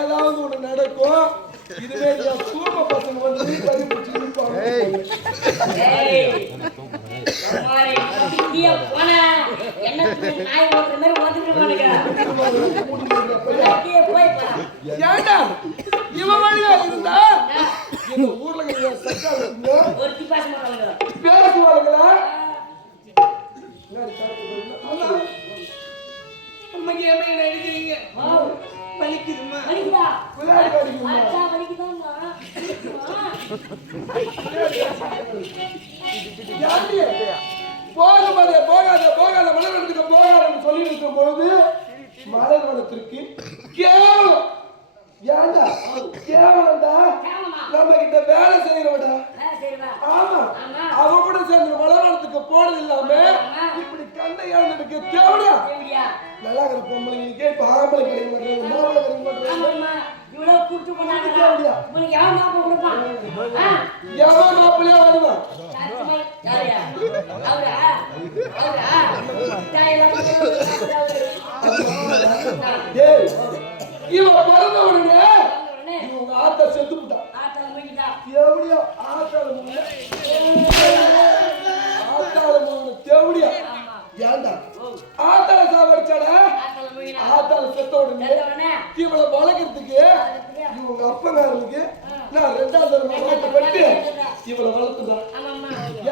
ஏதாவது ஒண்ணு நடக்கும். இதுவே சூப்ப பசங்க வந்து இவன் வழியா இருந்தா இந்த ஊர்ல பேசுவாங்களா? நடிக்கிறீங்க வலிக்குதுமா? போகாத போகாத போகாத மலர்வனத்துக்கு போகாதன்னு சொல்லி இருக்கும் பொழுது மலர்வனத்திற்கு கேவலம் ஏண்டா கேவலம்டா நம்ம கிட்ட வேலை செய்யறோம்டா. ஆமா அவ கூட சேர்ந்து மலர்வனத்துக்கு போனது இல்லாம இப்படி கண்ணை இழந்துட்டு தேவையா? நல்லா இருக்கிற பொம்பளைங்களுக்கே இப்ப ஆம்பளை கிடைக்க மாட்டேன், மாம்பளை கிடைக்க மாட்டேன். இவ்வளவு கூட்டு போனாங்க உங்களுக்கு யார் மாப்பிள்ளை கொடுப்பான்? எவன் மாப்பிள்ளையா வருவான்? இவன் பிறந்த உடனே இவங்க ஆத்தா செத்து விட்டான். தேவடியா ஆத்தால தேவடியா ஏண்டா ஆத்தால சாவடிச்சாடா? ஆத்தால செத்த உடனே இவளை வளர்க்கறதுக்கு இவங்க அப்பங்காரனுக்கு நான் 2வது மாட்டு பட்டு இவளை வளர்த்துதான்.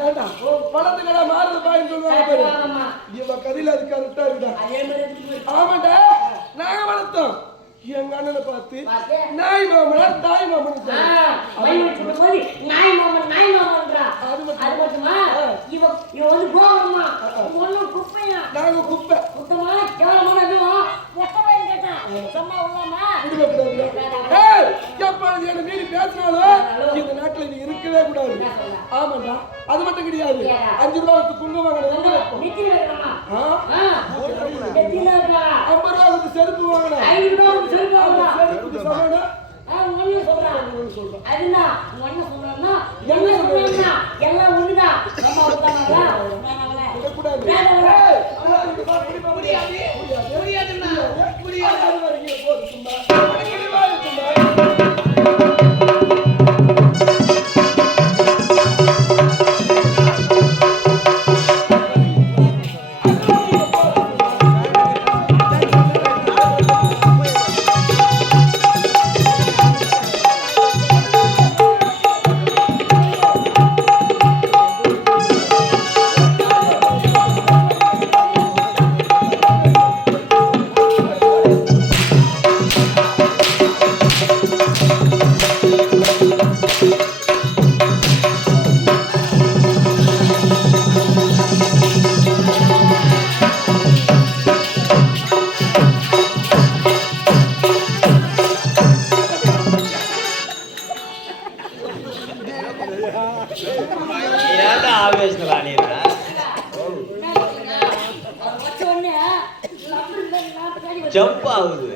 ஏண்டா பணத்துக்கடா மாறுது பாயின்னு சொல்லுவாங்க பாரு. இவ கதையில அது கரெக்டா இருக்கா? ஆமாண்டா நாங்க வளர்த்தோம். எங்க அண்ணனை பார்த்து நாய் மாமனா தாய் மாமன் நாய் மாமன் நாய் மாமன்றா. அது மட்டுமா இவ வந்து கோவமா ஒண்ணும் குப்பையா? நாங்க குப்பை சுத்தமா கேவலமான அதுவும் மொத்தமாய் கேட்டான். சும்மா உள்ளாமா எப்பொழுது என்ன மீறி பேசினாலும் இந்த நாட்டுல இது இருக்கவே கூடாது. ஆமாண்டா அது மட்டும் கிடையாது. 5 ரூபாய்க்கு குங்கு வாங்கினது 50 ரூபாய்க்கு செருப்பு வாங்கினேன். 5 ரூபாய்க்கு செருப்பு வாங்கினேன். செருப்புக்கு சமானா ஒண்ணு சொல்றான். அதுனா ஒண்ணு சொல்றான்னா என்ன சொல்றான்னா எல்லாம் ஒண்ணுதான். நம்ம உட்கார்ந்தா நாங்களே கூடாது. முடியாதுன்னா முடியாது வரீங்க போடு சும்மா. ஜம்ப் ஆகுது.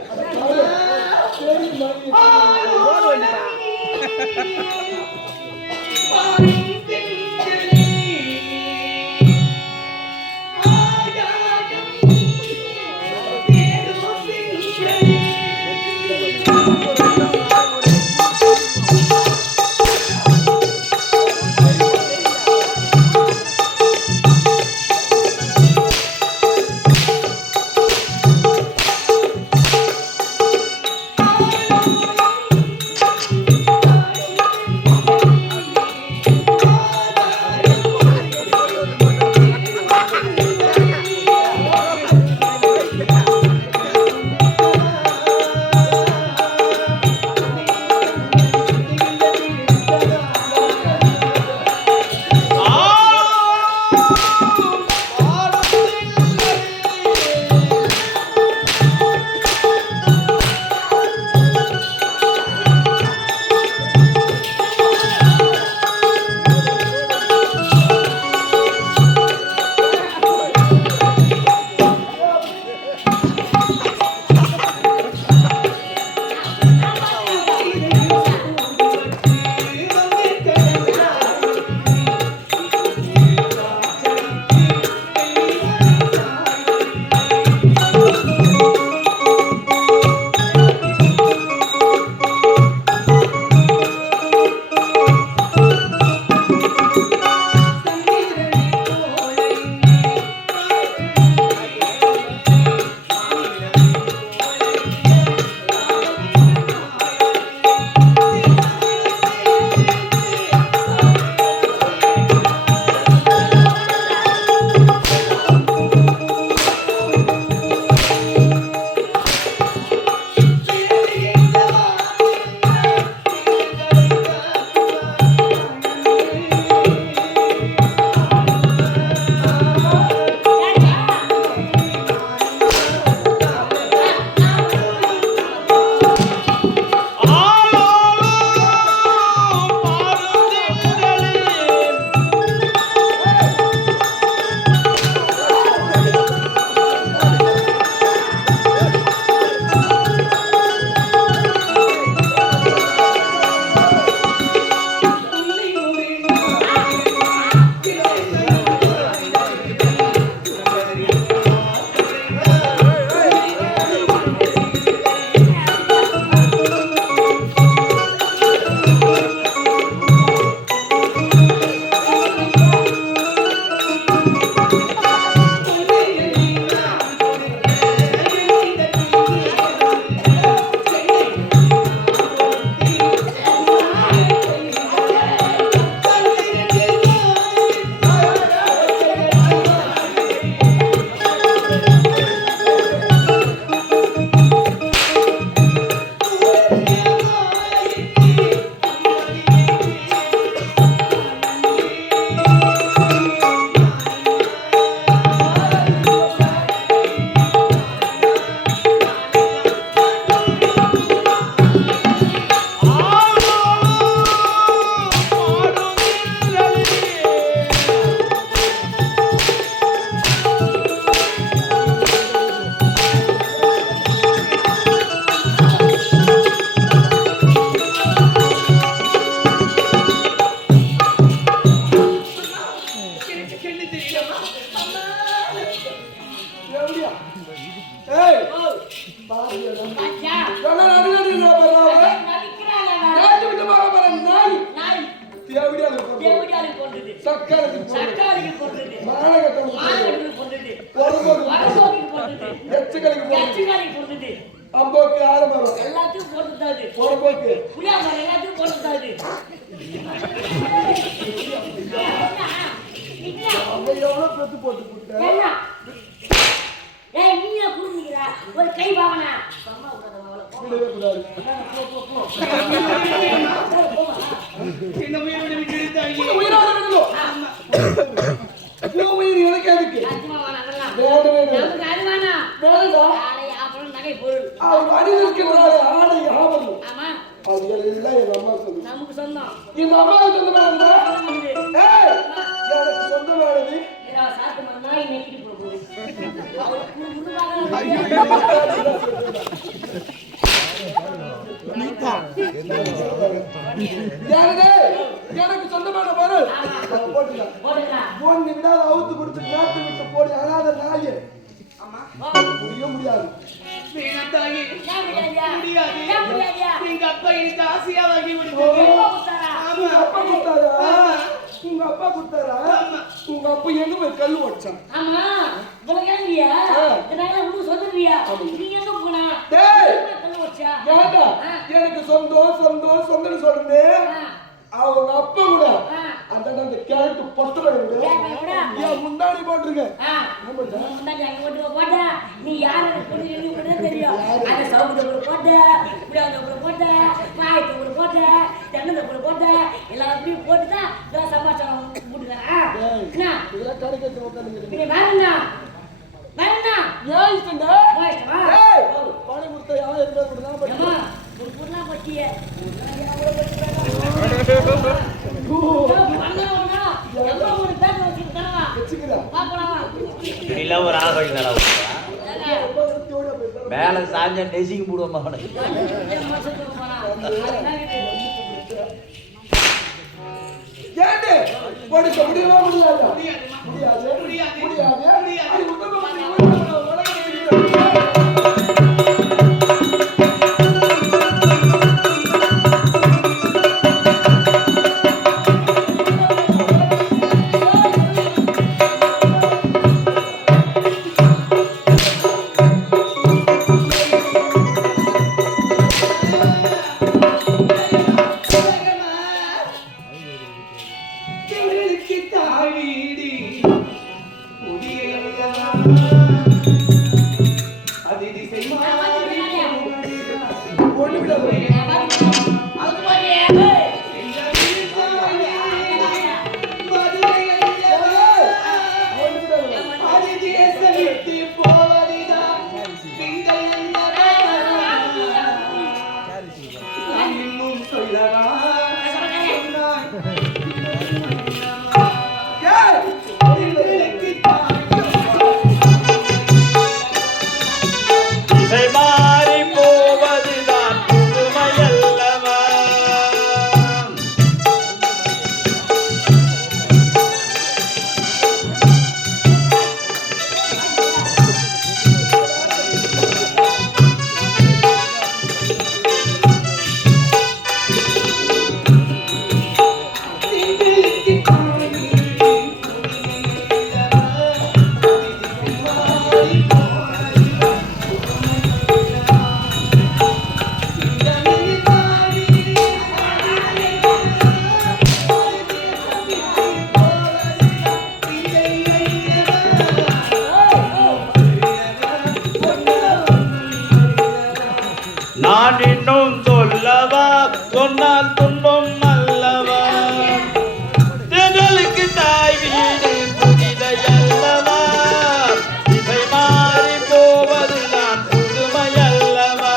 தேவடியாளுக்கு போட்டது சக்காளுக்கு போட்டது மானகத்துக்கு போட்டது வரம்போக்கு போட்டது எச்சுகளுக்கு போட்டது அம்போக்கு ஆலமரம் எல்லாத்தையும் போட்டுட்டாரு போறம்போக்கு புளியா மரம் எல்லாத்தையும் போட்டுட்டாரு அவங்க எவ்வளவு பெத்து போட்டு போட்டேன் என்ன ஏய் நீயா புரிஞ்சுக்கிறா ஒரு கை பாவனா அம்மா விடவே கூடாது இந்த உயிரோட விட்டு உயிரோட விடணும் உயிர் எனக்கு எதுக்கு நமக்கு அது வேணா வேண்டாம் ஆடை ஆபரணம் நகை பொருள் அவர் அணிந்திருக்கிறாரு ஆடை ஆபரணம் ஆமா அது எல்லாம் எங்க அம்மா சொல்லு நமக்கு சொந்தம் எங்க அம்மாவுக்கு சொந்தமானது எனக்கு சொந்தமானது சாத்து நாய் நெக்கிட்டு போகுது எனக்கு சொந்தமான பொருள் போட்டுக்கலாம் விடாத அவுத்து கொடுத்து நாட்டு விட்டு போடி அனாத நாயே முடியாது எங்க அப்பா எனக்கு ஆசையா வாங்கி அப்பா கொடுத்தாரா உங்க அப்பா கொடுத்தாரா உங்க அப்பா எங்க போய் கல்லு வச்சான் ஆமா விளையாடுறியா இதனால உங்களுக்கு சொல்லுறியா நீ எங்க போனா கல்லு வச்சா ஏண்டா எனக்கு சொந்தம்னு சொல்றேன் அவங்க அப்பா கூட அந்த கேரட்டு பத்து ஏன் முன்னாடி போட்டிருக்கேன் போட்ட நீ யாரு தெரியும் அந்த சவுக்கு போட்ட இப்படி போட்ட பாயத்து கூட போட்ட தென்னந்த கூட போட்ட எல்லாத்தையும் போட்டுதான் இதெல்லாம் சமாச்சாரம் போட்டுக்கிறேன் வேணுண்ணா ஏன் இஷ்டண்டா பணம் கொடுத்த 1000 ரூபாய் கொடுத்தா ஒரு பொருளா பட்டிய ஒரு ஆள் மேல சாஞ்சா நெசிக்கு போடுவோம் ஏண்டே படிக்க முடியவே முடியாது நான் இன்னும் சொல்லவா சொன்னால் துன்பம் அல்லவா தென்றலுக்கு தாய் வீடு புதிதையல்லவா இசை மாறி போவது நான் புதுமையல்லவா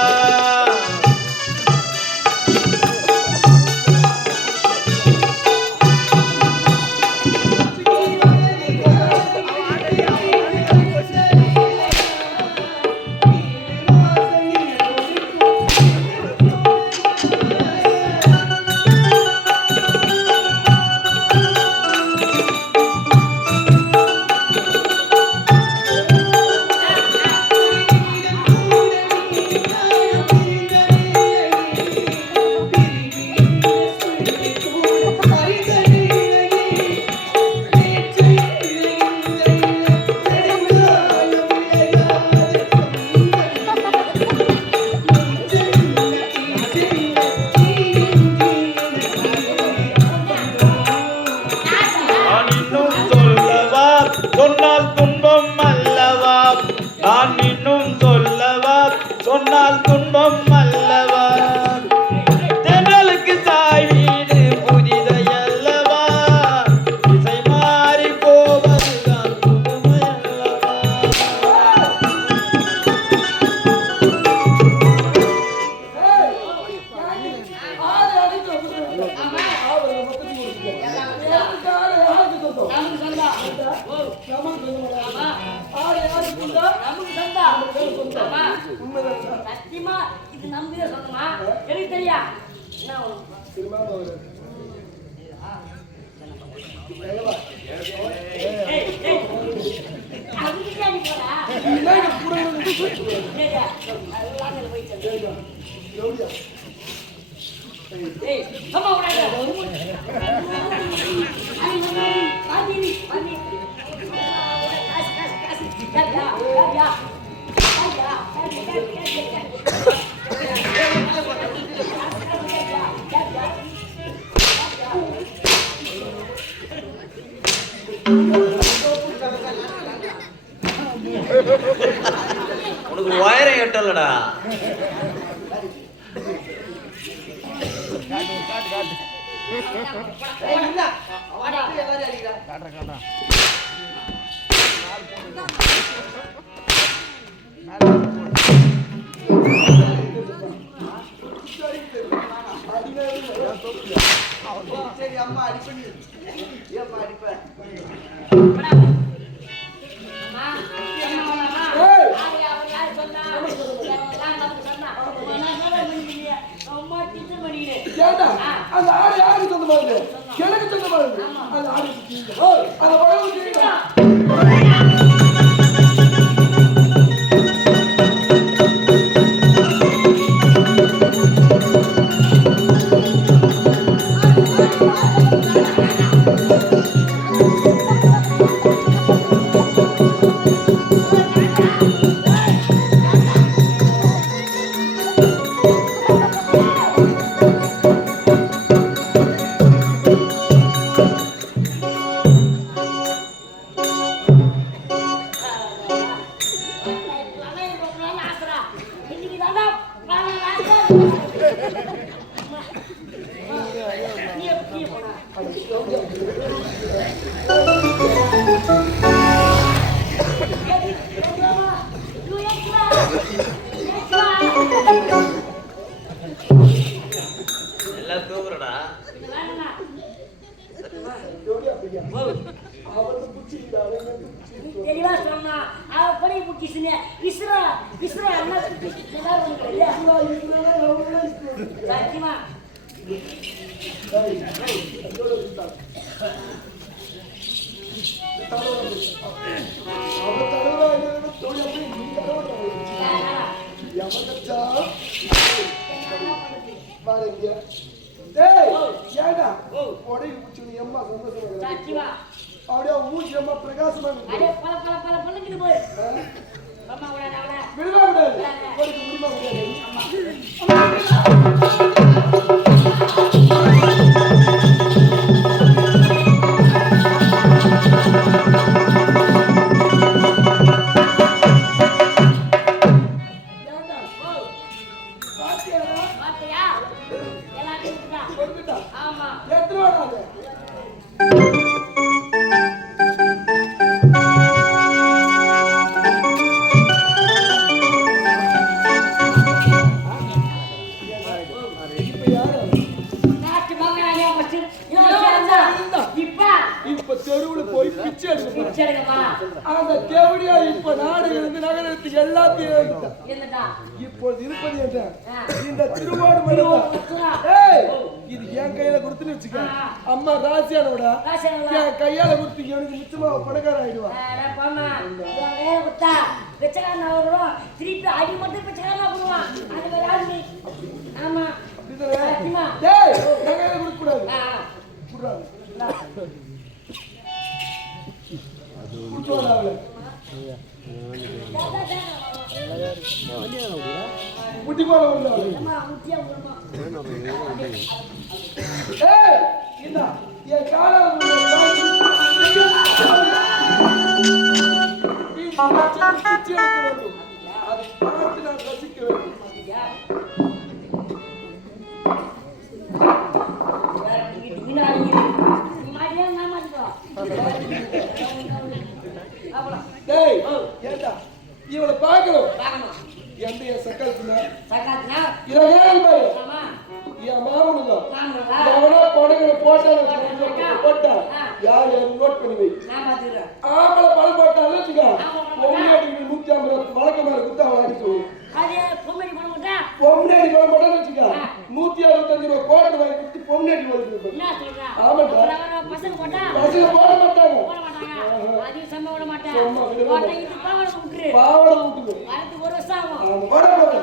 ஆமா. உண்மைதான் சத்தியமா இது நம்பியே சொல்லணுமா? எனக்கு தெரியா. என்ன சினிமா வருது அதுக்கு நீ போறா? இல்லைங்க புறங்க ஏய், அதெல்லாம் அங்க போயிட்டு. எவ்வளோ ஏய், அம்மா உடனே. பாதி. காசு. காபியா. உனக்கு ஒயரம் எட்டலடா. சரி அம்மா அடிப்பணி ஏம்மா அடிப்ப ஏண்டா அந்த ஆடு யாருக்கு சொந்தமா இருக்கு? எனக்கு சொந்தமா இருக்கு. அந்த ஆடு அந்த பழம் எல்லாம் தூக்குறடா. தெளிவா சொன்னா அவ படி முக்கிசுனே இஸ்ரா என்ன சத்தியமா சத்தியமா அப்படியே மூச்சு ரொம்ப பிரகாசமா அடே பல பல்லக்கிட்டு போய் அம்மா உடனே அவளை விடுவா கூடாது ஓடிக்கு முடியுமா கூடாது பாத்தியா எல்லாத்தையும் ஆமா எத்தனை வாடாது தெருவுல போய் பிச்சை எடுக்க அந்த தேவடியா இப்ப நாடு இருந்து நகரத்துக்கு எல்லாத்தையும் இப்பொழுது இருப்பது என்ன இந்த திருவாடு இது என் கையில கொடுத்துன்னு வச்சுக்க அம்மா ராசியானோட என் கையால கொடுத்து எனக்கு நிச்சயமா பணக்கார ஆயிடுவா திருப்பி அடி மட்டும் பிச்சைக்காரனா போடுவான் ஆமா கொடுக்க கூடாது முட்டி போல என் கால வேண்டும் அதை பார்த்து நான் ரசிக்க வேண்டும் இவளை பார்க்கணும் எந்த என் சக்காத்துனா என் மாமனுங்க எவனா பணங்களை போட்டா யார் நோட் பண்ணி வை ஆம்பளை பணம் போட்டாலும் வச்சுக்கோ 150 ரூபாய் வழக்கமாக குத்தா வாங்கி சும்மா விட மாட்டேன். சும்மா விட மாட்டேன். உடனே இது பாவாடை விட்டுரு. பாவாடை விட்டுரு. வரதுக்கு ஒரு வருஷம் ஆகும். ஆமா, போட போடு.